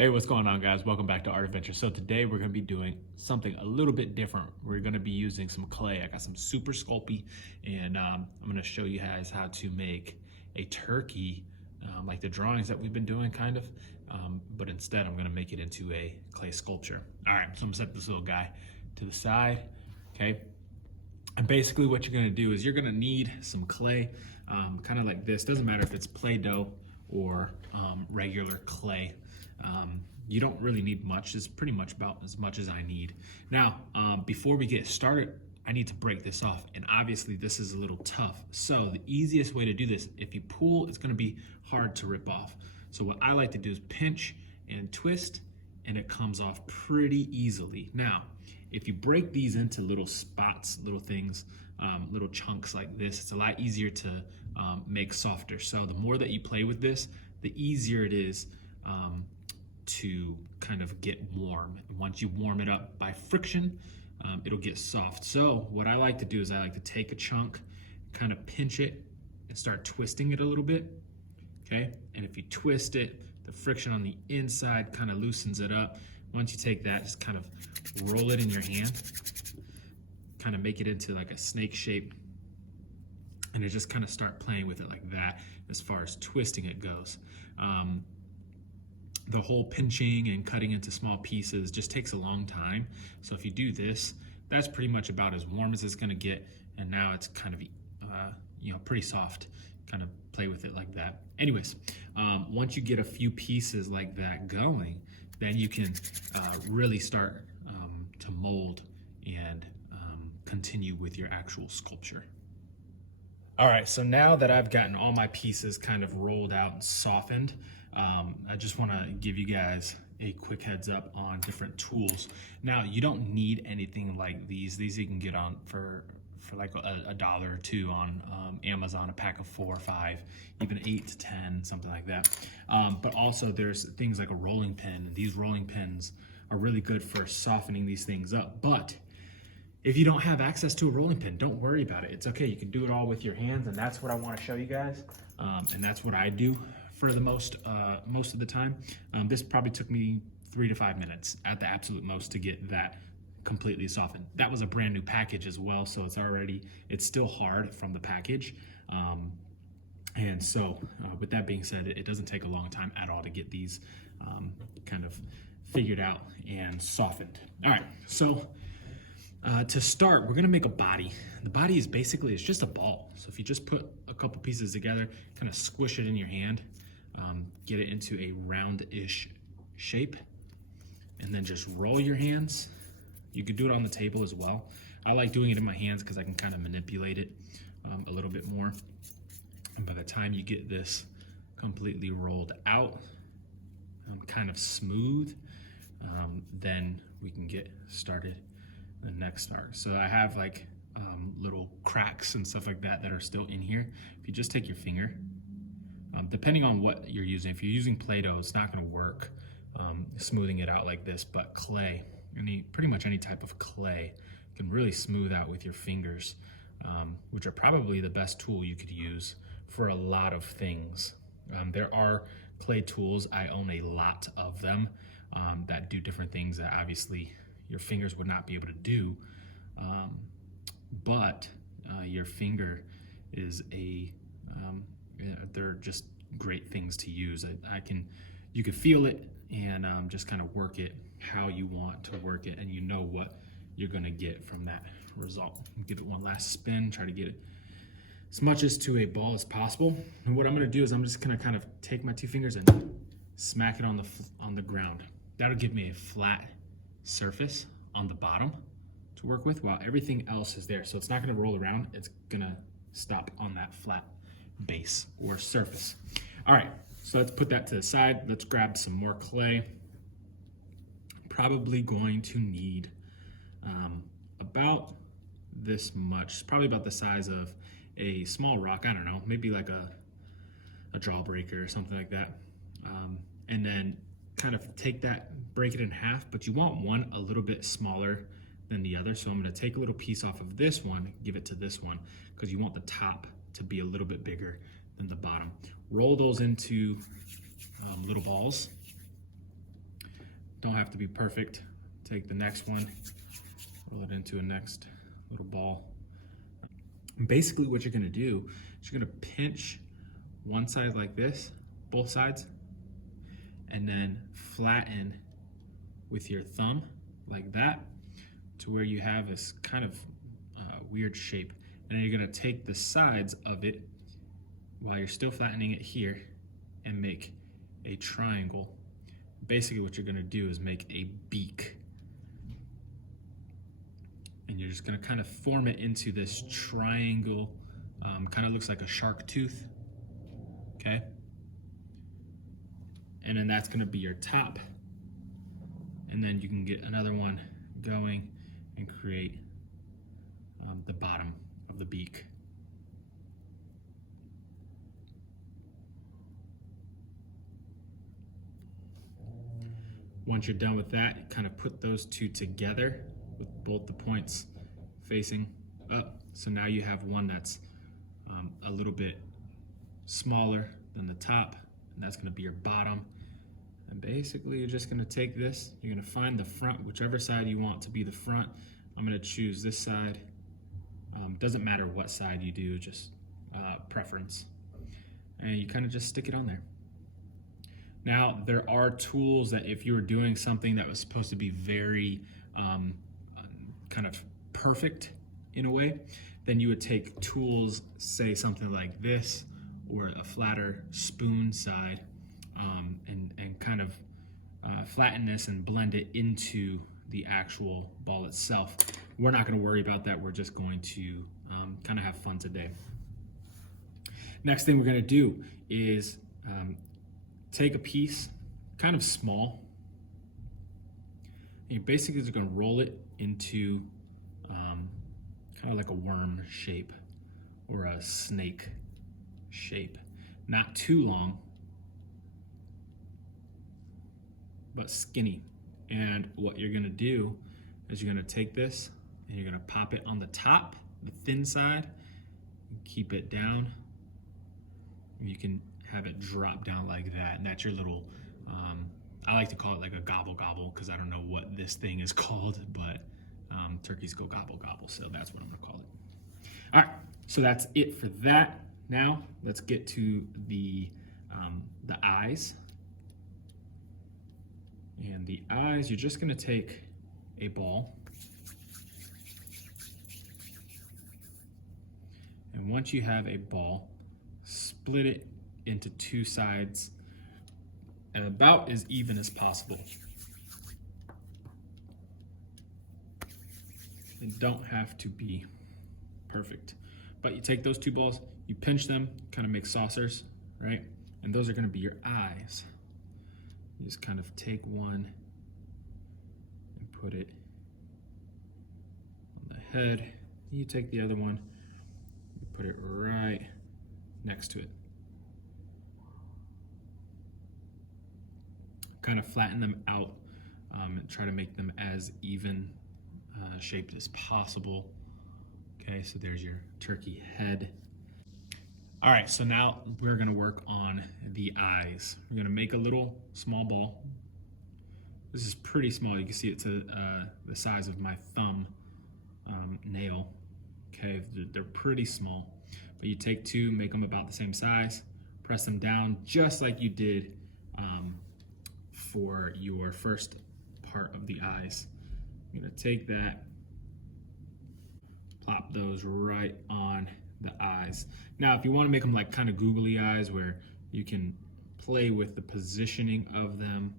Hey, what's going on, guys? Welcome back to Art Adventure. So today we're going to be doing something a little bit different. We're going to be using some clay. I got some super Sculpey, and I'm going to show you guys how to make a turkey, like the drawings that we've been doing, kind of. But instead, I'm going to make it into a clay sculpture. All right, so I'm going to set this little guy to the side, okay? And basically what you're going to do is you're going to need some clay, kind of like this. Doesn't matter if it's Play-Doh or regular clay. You don't really need much. It's pretty much about as much as I need. Now, before we get started, I need to break this off. And obviously this is a little tough. So the easiest way to do this, if you pull, it's gonna be hard to rip off. So what I like to do is pinch and twist, and it comes off pretty easily. Now, if you break these into little spots, little things, little chunks like this, it's a lot easier to make softer. So the more that you play with this, the easier it is to kind of get warm. Once you warm it up by friction, it'll get soft. So what I like to do is I like to take a chunk, kind of pinch it, and start twisting it a little bit, okay? And if you twist it, the friction on the inside kind of loosens it up. Once you take that, just kind of roll it in your hand, kind of make it into like a snake shape, and just kind of start playing with it like that as far as twisting it goes. The whole pinching and cutting into small pieces just takes a long time. So if you do this, that's pretty much about as warm as it's gonna get. And now it's kind of, pretty soft. Kind of play with it like that. Anyways, once you get a few pieces like that going, then you can really start to mold and continue with your actual sculpture. All right, so now that I've gotten all my pieces kind of rolled out and softened, I just wanna give you guys a quick heads up on different tools. Now, you don't need anything like these. These you can get on for like a $1 or $2 on Amazon, a pack of 4 or 5, even 8 to 10, something like that. But also there's things like a rolling pin. These rolling pins are really good for softening these things up. But if you don't have access to a rolling pin, don't worry about it. It's okay, you can do it all with your hands, and that's what I wanna show you guys. And that's what I do for the most of the time. This probably took me 3 to 5 minutes at the absolute most to get that completely softened. That was a brand new package as well, so it's still hard from the package. And so with that being said, it doesn't take a long time at all to get these kind of figured out and softened. All right, so to start, we're gonna make a body. The body is basically, it's just a ball. So if you just put a couple pieces together, kind of squish it in your hand, get it into a round-ish shape, and then just roll your hands. You could do it on the table as well. I like doing it in my hands because I can kind of manipulate it a little bit more. And by the time you get this completely rolled out, kind of smooth, then we can get started the next arc. So I have like little cracks and stuff like that are still in here. If you just take your finger, depending on what you're using, if you're using Play-Doh, it's not gonna work smoothing it out like this, but clay, pretty much any type of clay can really smooth out with your fingers, which are probably the best tool you could use for a lot of things. There are clay tools, I own a lot of them that do different things that obviously your fingers would not be able to do, but your finger is they're just great things to use. You can feel it and just kind of work it how you want to work it, and you know what you're gonna get from that result. Give it one last spin, try to get it as much as to a ball as possible. And what I'm gonna do is I'm just gonna kind of take my 2 fingers and smack it on the ground. That'll give me a flat surface on the bottom to work with while everything else is there. So it's not gonna roll around, it's gonna stop on that flat base or surface. All right, so let's put that to the side. Let's grab some more clay. Probably going to need about this much, probably about the size of a small rock, I don't know, maybe like a jawbreaker or something like that. And then kind of take that, break it in half, but you want one a little bit smaller than the other. So I'm gonna take a little piece off of this one, give it to this one, because you want the top to be a little bit bigger than the bottom. Roll those into little balls. don't have to be perfect. Take the next one, roll it into a next little ball. And basically what you're gonna do is you're gonna pinch one side like this, both sides, and then flatten with your thumb like that to where you have this kind of weird shape. And then you're gonna take the sides of it while you're still flattening it here and make a triangle. Basically what you're gonna do is make a beak. And you're just gonna kind of form it into this triangle, kind of looks like a shark tooth, okay? And then that's gonna be your top. And then you can get another one going and create the bottom of the beak. Once you're done with that, kind of put those two together with both the points facing up. So now you have one that's a little bit smaller than the top, and that's gonna be your bottom. And basically you're just gonna take this, you're gonna find the front, whichever side you want to be the front. I'm gonna choose this side. Doesn't matter what side you do, just preference. And you kind of just stick it on there. Now, there are tools that if you were doing something that was supposed to be very kind of perfect in a way, then you would take tools, say something like this, or a flatter spoon side, and kind of flatten this and blend it into the actual ball itself. We're not gonna worry about that. We're just going to kind of have fun today. Next thing we're gonna do is take a piece, kind of small, and you're basically just gonna roll it into kind of like a worm shape or a snake shape. Not too long, but skinny. And what you're gonna do is you're gonna take this and you're gonna pop it on the top, the thin side, and keep it down. You can have it drop down like that, and that's your little, I like to call it like a gobble gobble, because I don't know what this thing is called, but turkeys go gobble gobble, so that's what I'm gonna call it. All right, so that's it for that. Now let's get to the eyes. And the eyes, you're just gonna take a ball, and once you have a ball, split it into two sides and about as even as possible. They don't have to be perfect, but you take those two balls, you pinch them, kind of make saucers, right? And those are gonna be your eyes. You just kind of take one and put it on the head. You take the other one, you put it right next to it. Kind of flatten them out and try to make them as even shaped as possible. Okay, so there's your turkey head. All right, so now we're gonna work on the eyes. We're gonna make a little small ball. This is pretty small. You can see it's the size of my thumb nail. Okay, they're pretty small. But you take two, make them about the same size, press them down just like you did for your first part of the eyes. I'm gonna take that, plop those right on the eyes. Now, if you want to make them like kind of googly eyes where you can play with the positioning of them,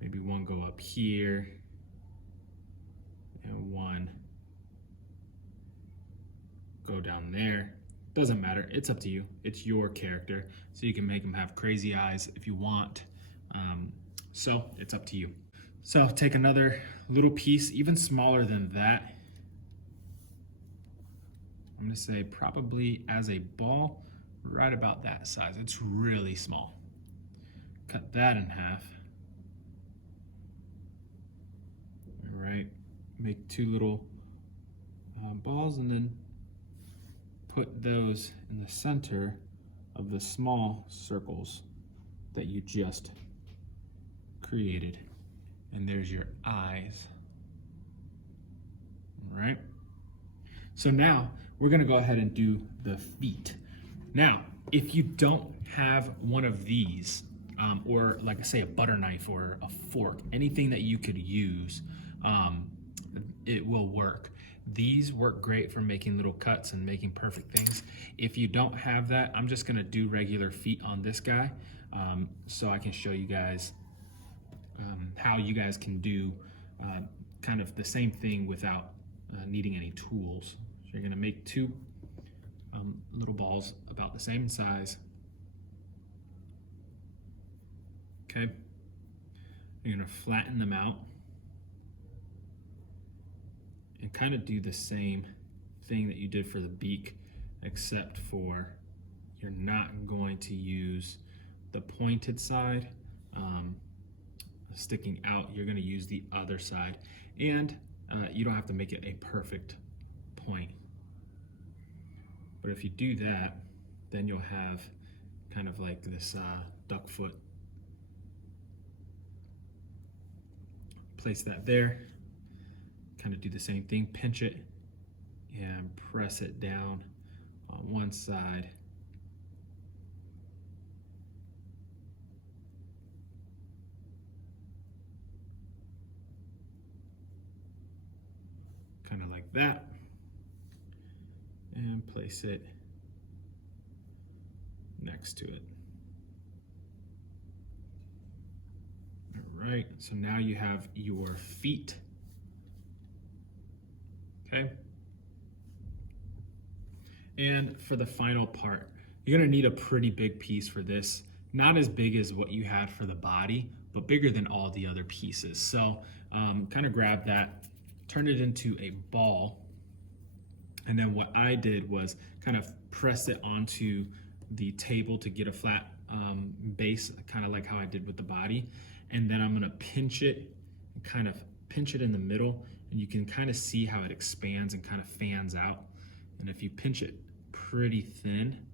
maybe one go up here and one go down there. Doesn't matter, it's up to you. It's your character. So you can make them have crazy eyes if you want. So it's up to you. So take another little piece, even smaller than that. I'm gonna say probably as a ball, right about that size. It's really small. Cut that in half. All right, make two little balls and then put those in the center of the small circles that you just created. and there's your eyes. All right. So now we're gonna go ahead and do the feet. Now, if you don't have one of these, or like I say, a butter knife or a fork, anything that you could use, it will work. These work great for making little cuts and making perfect things. If you don't have that, I'm just gonna do regular feet on this guy, so I can show you guys how you guys can do kind of the same thing without needing any tools. So you're gonna make two little balls about the same size. Okay, you're gonna flatten them out and kind of do the same thing that you did for the beak, except for you're not going to use the pointed side sticking out. You're going to use the other side, and you don't have to make it a perfect point. But if you do that, then you'll have kind of like this duck foot. Place that there, kind of do the same thing, pinch it and press it down on one side. Kind of like that, and place it next to it. All right, so now you have your feet. Okay. And for the final part, you're gonna need a pretty big piece for this. Not as big as what you had for the body, but bigger than all the other pieces. So kind of grab that, turn it into a ball, and then what I did was kind of press it onto the table to get a flat base, kind of like how I did with the body. And then I'm gonna pinch it, and kind of pinch it in the middle, and you can kind of see how it expands and kind of fans out. And if you pinch it pretty thin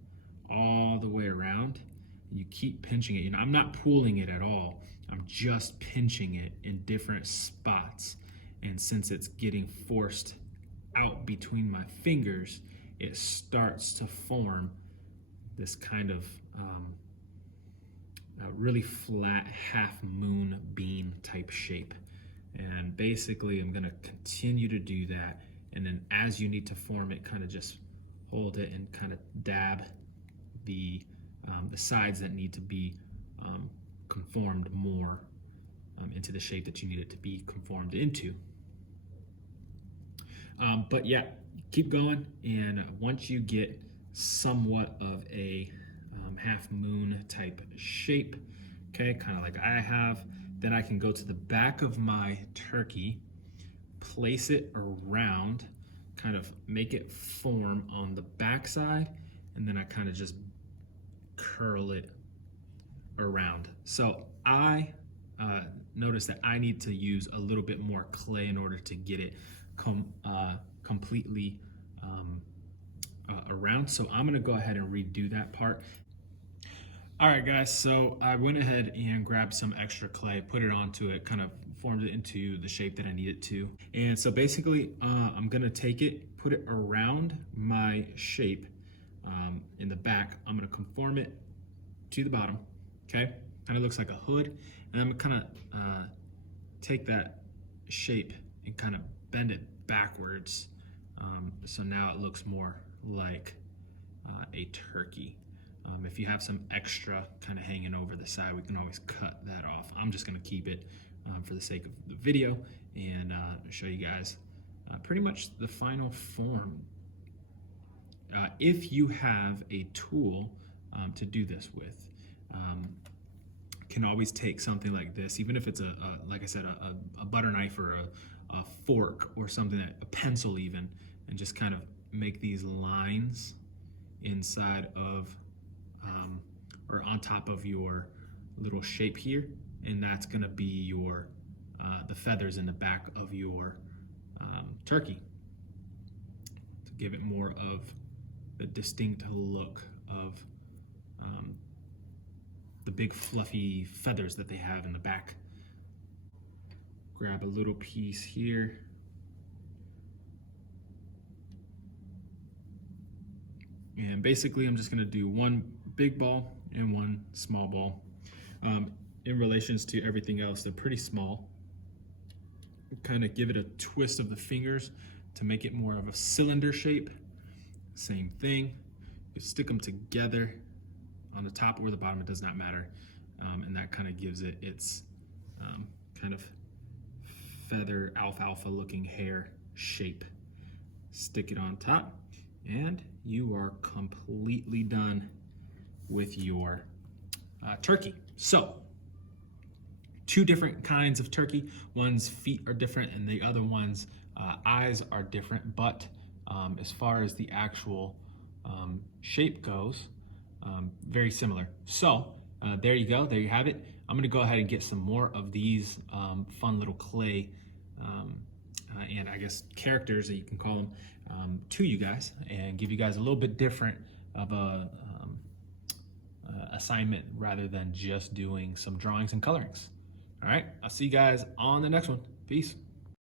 all the way around, and you keep pinching it, you know, I'm not pulling it at all, I'm just pinching it in different spots. And since it's getting forced out between my fingers, it starts to form this kind of really flat half moon bean type shape. And basically I'm gonna continue to do that. And then as you need to form it, kind of just hold it and kind of dab the sides that need to be conformed more into the shape that you need it to be conformed into. But yeah, keep going, and once you get somewhat of a half moon type shape, okay, kind of like I have, then I can go to the back of my turkey, place it around, kind of make it form on the back side, and then I kind of just curl it around. So I notice that I need to use a little bit more clay in order to get it completely around. So I'm gonna go ahead and redo that part. All right, guys, so I went ahead and grabbed some extra clay, put it onto it, kind of formed it into the shape that I need it to. And so basically, I'm gonna take it, put it around my shape in the back. I'm gonna conform it to the bottom, okay? Kind of looks like a hood. And I'm gonna kind of take that shape and kind of bend it backwards. So now it looks more like a turkey. If you have some extra kind of hanging over the side, we can always cut that off. I'm just gonna keep it for the sake of the video and show you guys pretty much the final form. If you have a tool to do this with, can always take something like this, even if it's like I said, a butter knife or a fork or something, a pencil even, and just kind of make these lines inside of or on top of your little shape here, and that's gonna be your the feathers in the back of your turkey to give it more of the distinct look of the big fluffy feathers that they have in the back. grab a little piece here. And basically I'm just gonna do one big ball and one small ball. In relations to everything else, they're pretty small. Kind of give it a twist of the fingers to make it more of a cylinder shape. Same thing, you stick them together on the top or the bottom, it does not matter. And that kind of gives it its kind of feather alfalfa looking hair shape. Stick it on top and you are completely done with your turkey. So, two different kinds of turkey. One's feet are different and the other one's eyes are different, but as far as the actual shape goes, very similar. So there you go, there you have it. I'm gonna go ahead and get some more of these fun little clay and I guess characters that you can call them to you guys, and give you guys a little bit different of a assignment rather than just doing some drawings and colorings. All right, I'll see you guys on the next one. Peace.